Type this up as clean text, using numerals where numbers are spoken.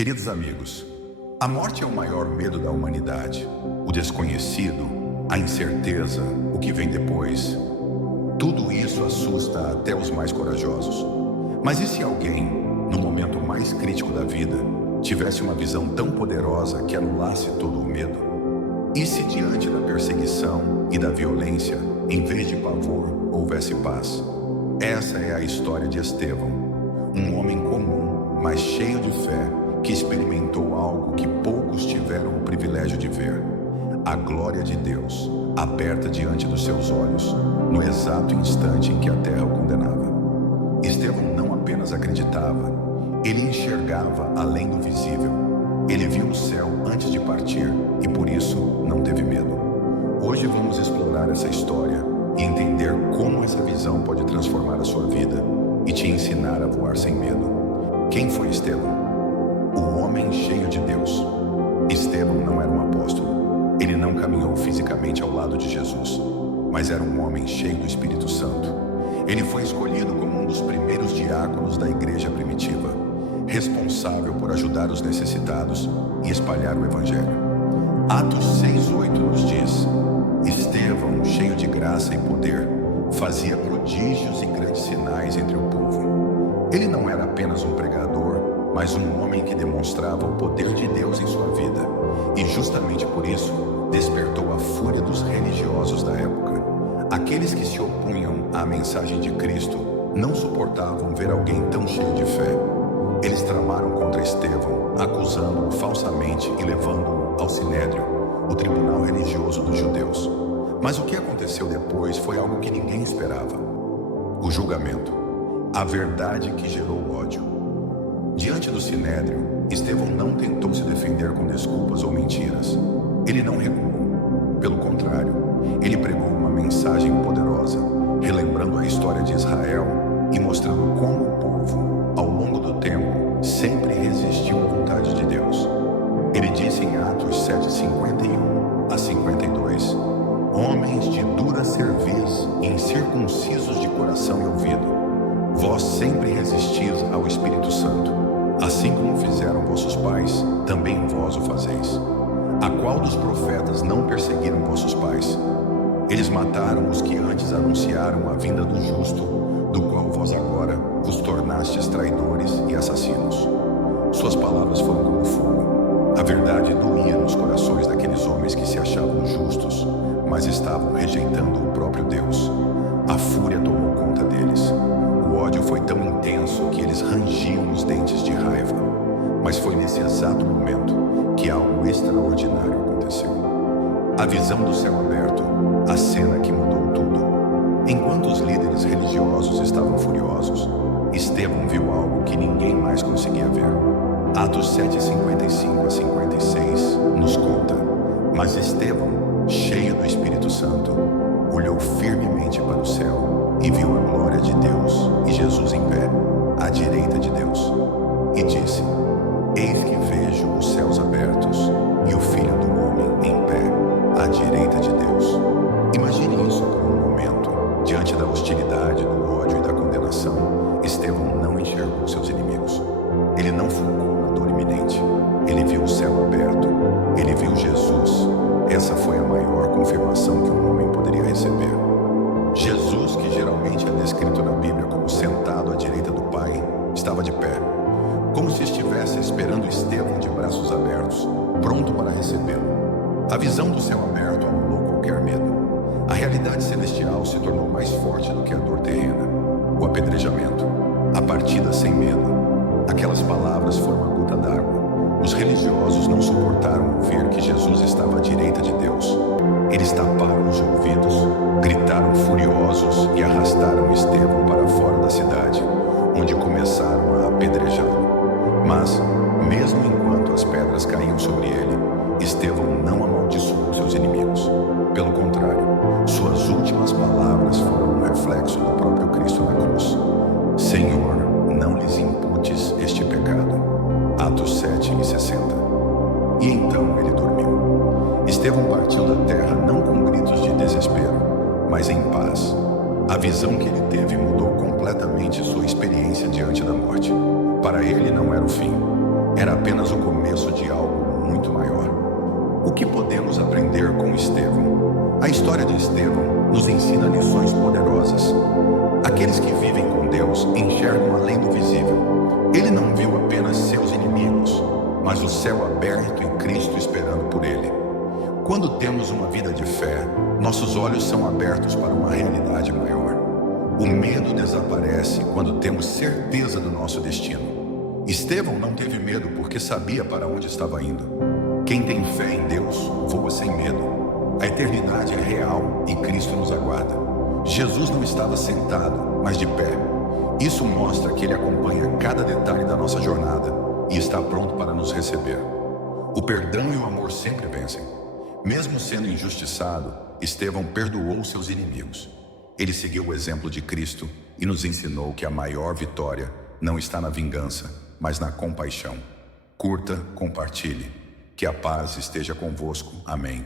Queridos amigos, a morte é o maior medo da humanidade. O desconhecido, a incerteza, o que vem depois. Tudo isso assusta até os mais corajosos. Mas e se alguém, no momento mais crítico da vida, tivesse uma visão tão poderosa que anulasse todo o medo? E se diante da perseguição e da violência, em vez de pavor, houvesse paz? Essa é a história de Estevão, um homem comum, mas cheio de fé, que experimentou algo que poucos tiveram o privilégio de ver: a glória de Deus aberta diante dos seus olhos, no exato instante em que a terra o condenava. Estevão não apenas acreditava, ele enxergava além do visível. Ele viu o céu antes de partir e por isso não teve medo. Hoje vamos explorar essa história e entender como essa visão pode transformar a sua vida e te ensinar a voar sem medo. Quem foi Estevão? O homem cheio de Deus. Estevão não era um apóstolo. Ele não caminhou fisicamente ao lado de Jesus, mas era um homem cheio do Espírito Santo. Ele foi escolhido como um dos primeiros diáconos da igreja primitiva, responsável por ajudar os necessitados e espalhar o Evangelho. Atos 6:8 nos diz: Estevão, cheio de graça e poder, fazia prodígios e grandes sinais entre o povo. Ele não era apenas um pregador, mas um homem que demonstrava o poder de Deus em sua vida, e justamente por isso despertou a fúria dos religiosos da época. Aqueles que se opunham à mensagem de Cristo não suportavam ver alguém tão cheio de fé. Eles tramaram contra Estevão, acusando-o falsamente e levando-o ao Sinédrio, o tribunal religioso dos judeus. Mas o que aconteceu depois foi algo que ninguém esperava: o julgamento, a verdade que gerou ódio. Diante do Sinédrio, Estevão não tentou se defender com desculpas ou mentiras. Ele não recuou. Pelo contrário, ele pregou uma mensagem poderosa, relembrando a história de Israel e mostrando como o povo, ao longo do tempo, sempre resistiu à vontade de Deus. Ele disse em Atos 7:51-52: Homens de dura cerviz, incircuncisos de coração e ouvido, vós sempre resistis ao Espírito Santo, assim como fizeram vossos pais, também vós o fazeis. A qual dos profetas não perseguiram vossos pais? Eles mataram os que antes anunciaram a vinda do justo, do qual vós agora vos tornastes traidores e assassinos. Suas palavras foram como fogo. A verdade doía nos corações daqueles homens que se achavam justos, mas estavam rejeitando o próprio Deus. A fúria tomou conta deles. O ódio foi tão intenso que eles rangiam os dentes de raiva. Mas foi nesse exato momento que algo extraordinário aconteceu. A visão do céu aberto, a cena que mudou tudo. Enquanto os líderes religiosos estavam furiosos, Estevão viu algo que ninguém mais conseguia ver. Atos 7:55-56 nos conta: Mas Estevão, cheio do Espírito Santo, olhou firmemente para o céu e viu a glória de Deus e Jesus em pé, à direita de Deus. E disse: Eis que vejo os céus abertos e o Filho do Homem em pé, à direita de Deus. Imagine isso por um momento. Diante da hostilidade, do ódio e da condenação, Estevão não enxergou seus inimigos. Ele não focou na dor iminente. Ele viu o céu aberto. Ele viu Jesus. Essa foi a maior confirmação que um homem poderia receber. Jesus, que geralmente é descrito na Bíblia como sentado à direita do Pai, estava de pé, como se estivesse esperando Estevão de braços abertos, pronto para recebê-lo. A visão do céu aberto anulou qualquer medo. A realidade celestial se tornou mais forte do que a dor terrena. O apedrejamento, a partida sem medo. Aquelas palavras foram a gota d'água. Os religiosos não suportaram ouvir que Jesus estava à direita de Deus. Eles taparam os ouvidos, gritaram furiosos e arrastaram Estevão para fora da cidade, onde começaram a apedrejá-lo. Mas, mesmo enquanto as pedras caíam sobre ele, Estevão não amaldiçoou seus inimigos. Pelo contrário, suas últimas palavras foram um reflexo do próprio Cristo na cruz: Senhor, não lhes imputes este pecado. Atos 7:60. E então ele dormiu. Estevão partiu da terra não com gritos de desespero, mas em paz. A visão que ele teve mudou completamente sua experiência diante da morte. Para ele não era o fim, era apenas o começo de algo muito maior. O que podemos aprender com Estevão? A história de Estevão nos ensina lições poderosas. Aqueles que vivem com Deus enxergam além do visível. Ele não viu apenas seus inimigos, mas o céu aberto e Cristo esperando por ele. Quando temos uma vida de fé, nossos olhos são abertos para uma realidade maior. O medo desaparece quando temos certeza do nosso destino. Estevão não teve medo porque sabia para onde estava indo. Quem tem fé em Deus voa sem medo. A eternidade é real e Cristo nos aguarda. Jesus não estava sentado, mas de pé. Isso mostra que Ele acompanha cada detalhe da nossa jornada e está pronto para nos receber. O perdão e o amor sempre vencem. Mesmo sendo injustiçado, Estevão perdoou seus inimigos. Ele seguiu o exemplo de Cristo e nos ensinou que a maior vitória não está na vingança, mas na compaixão. Curta, compartilhe. Que a paz esteja convosco. Amém.